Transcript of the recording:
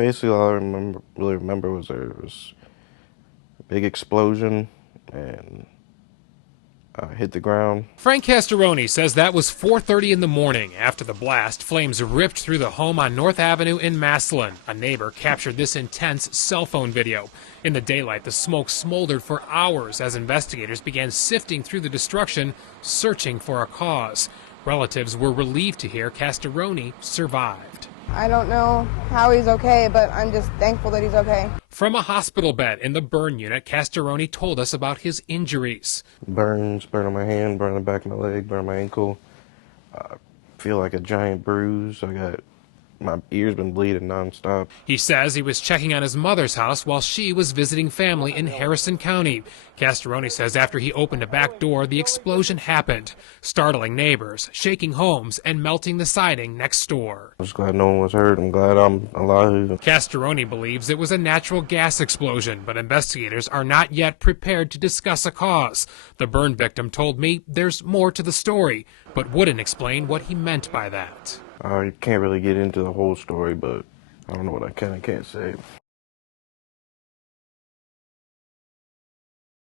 Basically, all I really remember was there was a big explosion and hit the ground. Frank Castoroni says that was 4:30 in the morning. After the blast, flames ripped through the home on North Avenue in Massillon. A neighbor captured this intense cell phone video. In the daylight, the smoke smoldered for hours as investigators began sifting through the destruction, searching for a cause. Relatives were relieved to hear Castoroni survived. I don't know how he's okay, but I'm just thankful that he's okay. From a hospital bed in the burn unit, Castoroni told us about his injuries. Burn on my hand, burn on the back of my leg, burn on my ankle. I feel like a giant bruise. My ear's been bleeding nonstop. He says he was checking on his mother's house while she was visiting family in Harrison County. Castoroni says after he opened a back door, the explosion happened, startling neighbors, shaking homes, and melting the siding next door. I'm just glad no one was hurt. I'm glad I'm alive. Castoroni believes it was a natural gas explosion, but investigators are not yet prepared to discuss a cause. The burn victim told me there's more to the story, but wouldn't explain what he meant by that. I can't really get into the whole story, but I don't know what I can and can't say.